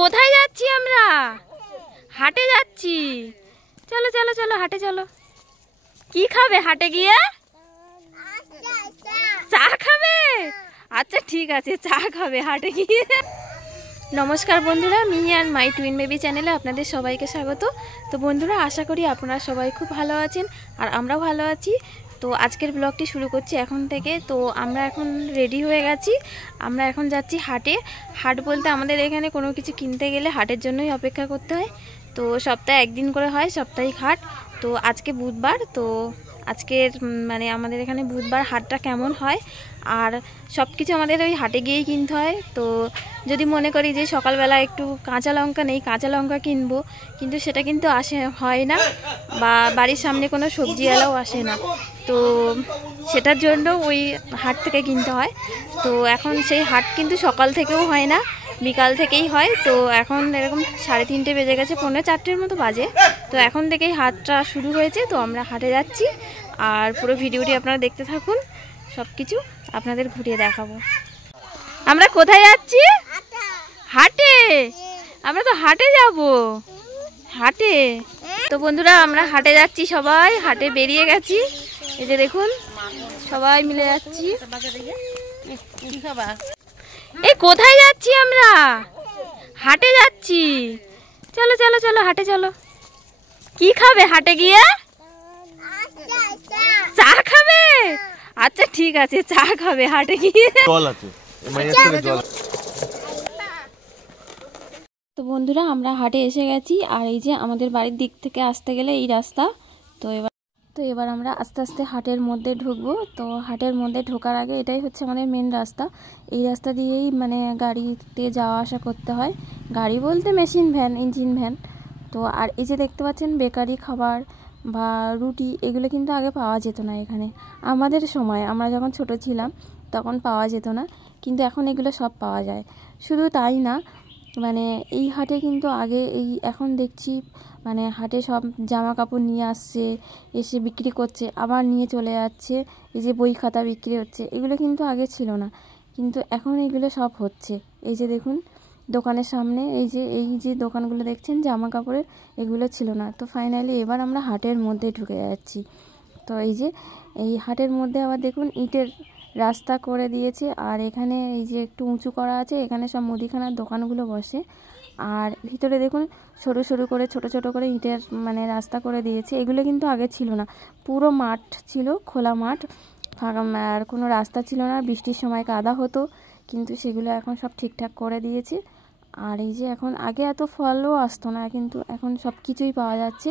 কোথায় যাচ্ছি আমরা? হাটে যাচ্ছি। চলো চলো চলো হাটে চলো। কি খাবে হাটে গিয়ে? চা খাবে? আচ্ছা ঠিক আছে, চা খাবে হাটে গিয়ে। নমস্কার বন্ধুরা, me and my twin baby চ্যানেলে আপনাদের সবাইকে স্বাগত। তো বন্ধুরা, আশা করি আপনারা সবাই খুব ভালো আছেন আর আমরাও ভালো আছি। তো আজকের ব্লগটি শুরু করছি এখন থেকে। তো আমরা এখন রেডি হয়ে গেছি, আমরা এখন যাচ্ছি হাটে। হাট বলতে আমাদের এখানে কোনো কিছু কিনতে গেলে হাটের জন্যই অপেক্ষা করতে হয়। তো সপ্তাহে একদিন করে হয় সাপ্তাহিক হাট। তো আজকে বুধবার, তো আজকের মানে আমাদের এখানে বুধবার হাটটা কেমন হয় আর সব কিছু আমাদের ওই হাটে গিয়েই কিনতে হয়। তো যদি মনে করি যে সকালবেলা একটু কাঁচা লঙ্কা নেই, কাঁচা লঙ্কা কিনবো, কিন্তু সেটা কিন্তু হয় না, বা বাড়ির সামনে কোনো সবজিওয়ালাও আসে না, তো সেটার জন্য ওই হাট থেকে কিনতে হয়। তো এখন সেই হাট কিন্তু সকাল থেকেও হয় না, বিকাল থেকেই হয়। তো এখন এরকম 3:30 বেজে গেছে, 4:45 মতো বাজে। তো এখন থেকেই হাটটা শুরু হয়েছে। তো আমরা হাটে যাচ্ছি আর পুরো ভিডিওটি আপনারা দেখতে থাকুন, সব কিছু আপনাদের ঘুরিয়ে দেখাবো। আমরা কোথায় যাচ্ছি? হাটে। আমরা তো হাটে যাব, হাটে। তো বন্ধুরা, আমরা হাটে যাচ্ছি, সবাই হাটে বেরিয়ে গেছি। এই যে দেখুন, সবাই মিলে যাচ্ছি। এই কোথায় যাচ্ছি আমরা? হাটে যাচ্ছি। চলো চলো চলো হাটে চলো। কি খাবে হাটে গিয়ে? চা খাবে? আচ্ছা ঠিক আছে, চা খাবে হাটে গিয়ে। তো বন্ধুরা, আমরা হাটে এসে গেছি আর এই যে আমাদের বাড়ির দিক থেকে আসতে গেলে এই রাস্তা। তো এবার আমরা আস্তে আস্তে হাটের মধ্যে ঢুকবো। তো হাটের মধ্যে ঢোকার আগে এটাই হচ্ছে আমাদের মেন রাস্তা। এই রাস্তা দিয়েই মানে গাড়িতে যাওয়া আসা করতে হয়। গাড়ি বলতে মেশিন ভ্যান, ইঞ্জিন ভ্যান। তো আর এই যে দেখতে পাচ্ছেন বেকারি খাবার বা রুটি, এগুলো কিন্তু আগে পাওয়া যেত না এখানে। আমাদের সময়, আমরা যখন ছোট ছিলাম তখন পাওয়া যেত না, কিন্তু এখন এগুলো সব পাওয়া যায়। শুধু তাই না, মানে এই হাটে কিন্তু আগে এখন দেখছি মানে হাটে সব জামা কাপড় নিয়ে আসছে, এসে বিক্রি করছে, আবার নিয়ে চলে যাচ্ছে। এই যে বই খাতা বিক্রি হচ্ছে, এগুলো কিন্তু আগে ছিল না, কিন্তু এখন এগুলো সব হচ্ছে। এই যে দেখুন দোকানের সামনে এই যে দোকানগুলো দেখছেন জামা কাপড়ের, এগুলো ছিল না। তো ফাইনালি এবার আমরা হাটের মধ্যে ঢুকে যাচ্ছি। তো এই যে এই হাটের মধ্যে আবার দেখুন ইটের রাস্তা করে দিয়েছে, আর এখানে এই যে একটু উঁচু করা আছে, এখানে সব মুদিখানার দোকানগুলো বসে। আর ভিতরে দেখুন সরু সরু করে ছোট ছোট করে ইটের মানে রাস্তা করে দিয়েছে। এগুলো কিন্তু আগে ছিল না, পুরো মাঠ ছিল, খোলা মাঠ, ফাঁকা, আর কোনো রাস্তা ছিল না। বৃষ্টির সময় কাদা হতো, কিন্তু সেগুলো এখন সব ঠিকঠাক করে দিয়েছে। আর এই যে এখন আগে এত ফলও আসতো না, কিন্তু এখন সব কিছুই পাওয়া যাচ্ছে।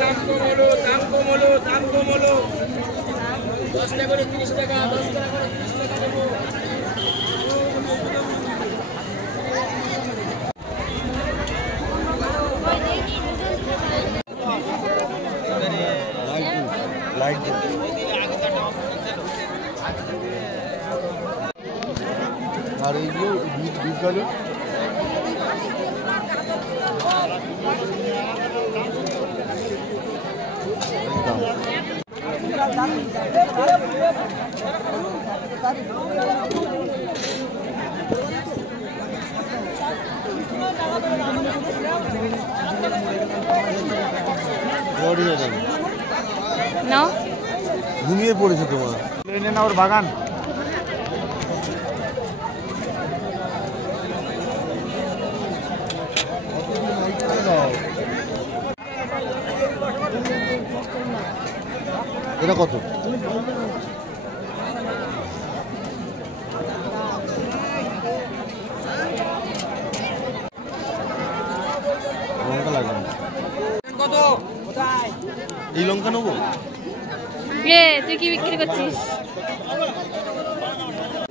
দাম কম হলো 10 টাকা করে 30 টাকা, 10 টাকা করে 30 টাকা দেবো। লাইট আর এইগুলো বীজ গেল। ঘুমিয়ে পড়েছে তোমার ওর বাগান। এটা কত? লঙ্কা লাগবে কত? এই লঙ্কা নেবো। তুই কি বিক্রি করছিস?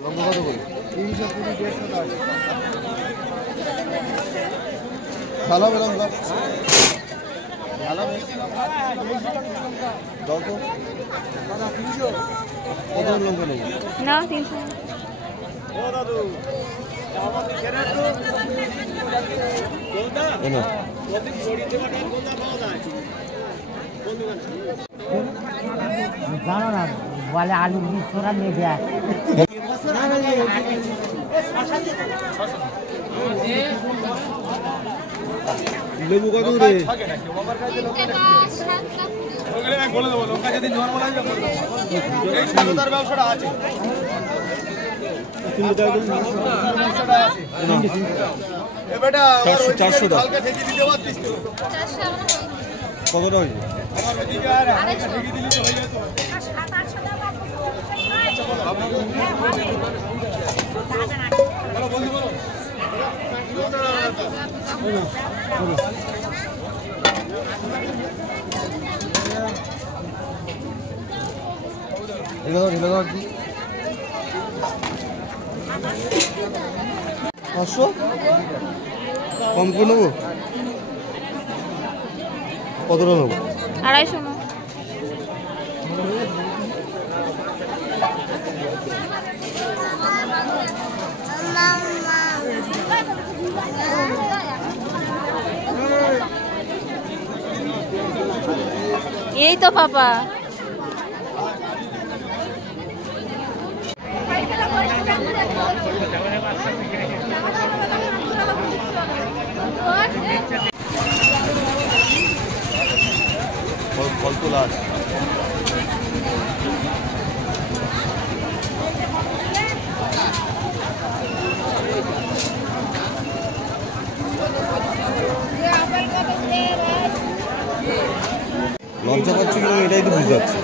লঙ্কা কত করে? 320, 150 টাকা। ভালো হবে লঙ্কা, ভালো হবে। দাও তো। কত লঙ্কা নেই? না 300। ও দাদু আমাদের কেনা তো কোনটা? ওদিক ছড়িয়ে দেওয়াটা কোনটা পাওয়া যায়? কোন দোকানে? জানো না বলে আলু বীজ তোরা নিয়ে দেয়। লেবু কত রে? ব্যবসাটা আছে কতটা হয়েছে? পাঁচশো কম করে নেবো। কতটা নেবো? 250 না। এই তো পাপা ফল তোলা আছে। লঞ্চা পাচ্ছি কিনা এটাই তো বুঝতে পারছি।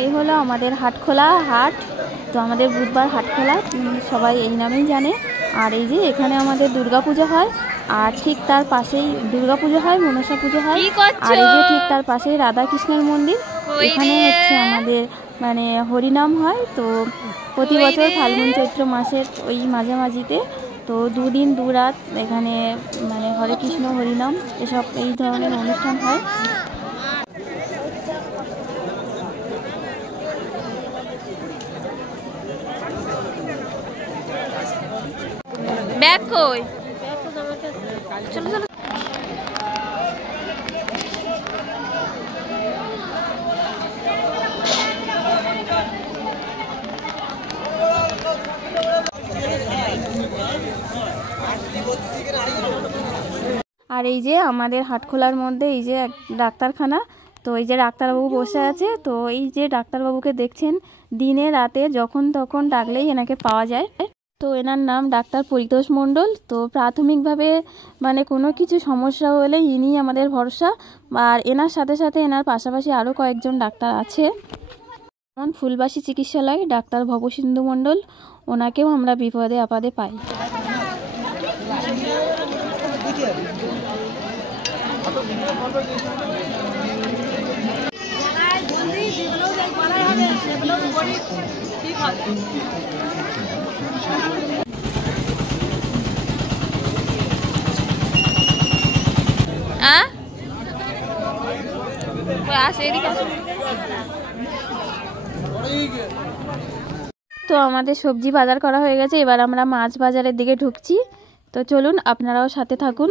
এই হলো আমাদের হাটখোলা হাট। তো আমাদের বুধবার হাটখোলা সবাই এই নামেই জানে। আর এই যে এখানে আমাদের দুর্গাপূজা হয়, আর ঠিক তার পাশেই দুর্গাপূজা হয়, মনসা পুজো হয়, আর এই যে ঠিক তার পাশেই রাধাকৃষ্ণের মন্দির। এখানে হচ্ছে আমাদের মানে হরিনাম হয়। তো প্রতি বছর ফাল্গুন চৈত্র মাসের ওই মাঝামাঝিতে তো 2 দিন 2 রাত এখানে মানে হরে কৃষ্ণ হরিনাম এসব এই ধরনের অনুষ্ঠান হয়। ব্যাগ কই? চলো চলো। আর এই যে আমাদের হাটখোলার মধ্যে এই যে ডাক্তারখানা। তো এই যে ডাক্তারবাবু বসে আছে। তো এই যে ডাক্তারবাবুকে দেখছেন, দিনে রাতে যখন তখন ডাকলেই এনাকে পাওয়া যায়। তো এনার নাম ডাক্তার পরিতোষ মণ্ডল। তো প্রাথমিকভাবে মানে কোনো কিছু সমস্যা হলে ইনি আমাদের ভরসা। আর এনার সাথে সাথে এনার পাশাপাশি আরও কয়েকজন ডাক্তার আছে, যেমন ফুলবাসী চিকিৎসালয় ডাক্তার ভবসিন্ধু মণ্ডল, ওনাকেও আমরা বিপদে আপদে পাই। তো আমাদের সবজি বাজার করা হয়ে গেছে, এবার আমরা মাছ বাজারের দিকে ঢুকছি। তো চলুন আপনারাও সাথে থাকুন।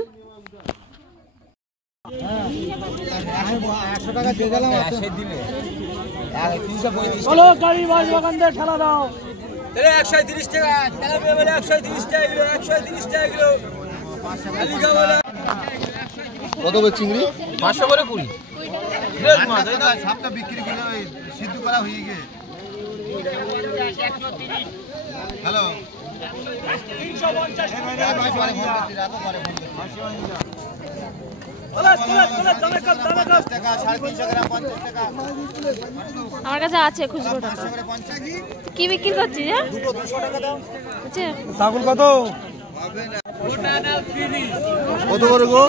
কত করে চিংড়ি? 500 করে 20 সাপটা বিক্রি করে সিদ্ধ করা হয়ে গিয়ে। হ্যালো, 350 আমার কাছে আছে খুচরোটা। কি বিক্রি করছিস? ছাগল কত কত করে গো?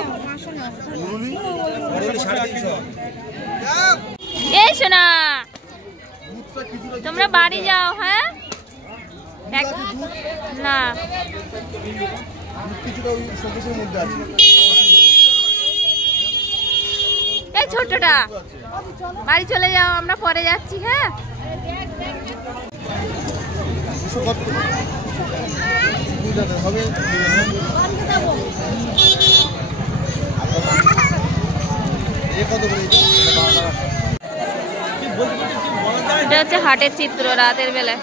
এই শোনা, তোমরা বাড়ি যাও। হ্যাঁ না এই ছোটটা বাড়ি চলে যাও, আমরা পরে যাচ্ছি। হ্যাঁ 200 কত হবে কত করে এটা হচ্ছে হাটের চিত্র রাতের বেলায়।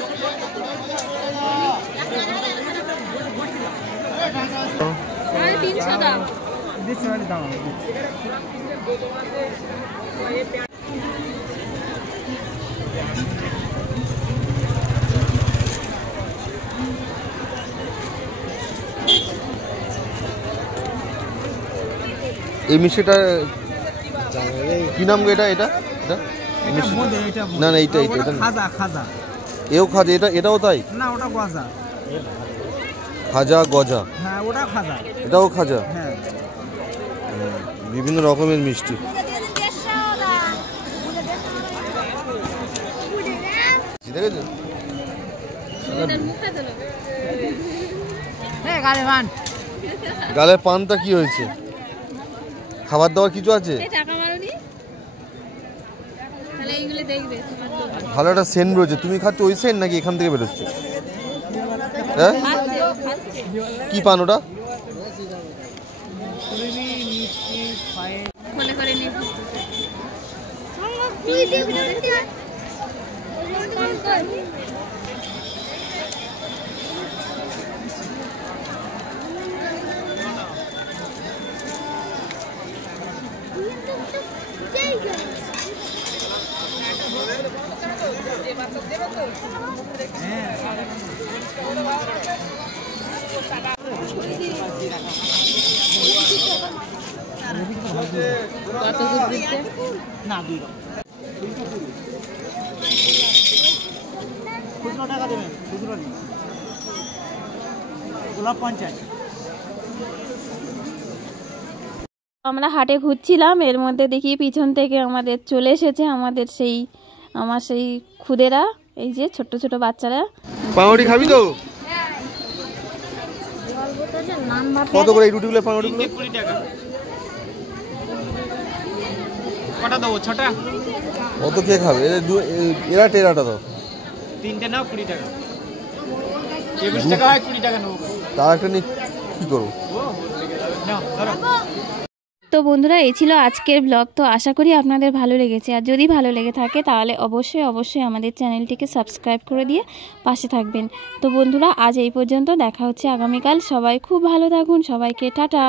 এই মিষ্টিটা কি নাম গো? এটা এটা এটা না না এইটা এইটা খাজা খাজা এও খাজা, এটাও তাই না ওটা গজা খাজা গজা, হ্যাঁ ওটা খাজা এটাও খাজা, হ্যাঁ বিভিন্ন রকমের মিষ্টি। দেখেছো গালের পানটা কি হয়েছে? খাবার দাবার কিছু আছে? ভালো একটা সেন্ট রয়েছে। তুমি খাচ্ছ ওই সেন্ট নাকি এখান থেকে বেরোচ্ছে? হ্যাঁ কি পান ওটা? খুচরো টাকা দেবেন, খুচরো নেই। গোলাপ 50। আমরা হাটে ঘুরছিলাম, এর মধ্যে দেখি পিছন থেকে আমাদের চলে এসেছে আমার সেই খুদেরা, এই যে ছোট ছোট বাচ্চারা। পাউরুটি খাবি তো? কত করে এই রুটিগুলো? পাউরুটিগুলো 20 টাকা। কটা দেবো? 6টা? কত কে খাবে? এরা টেরাটা দাও। 3টে নাও 20 টাকা। 20 টাকা হয় 20 টাকা নেবো। তার একটা নিয়ে কি করবো? নাও ধরো। তো বন্ধুরা, এই ছিল আজকের ব্লগ। তো আশা করি আপনাদের ভালো লেগেছে, আর যদি ভালো লেগে থাকে তাহলে অবশ্যই আমাদের চ্যানেলটিকে সাবস্ক্রাইব করে দিয়ে পাশে থাকবেন। তো বন্ধুরা, আজ এই পর্যন্ত, দেখা হচ্ছে আগামীকাল। সবাই খুব ভালো থাকুন, সবাইকে টাটা।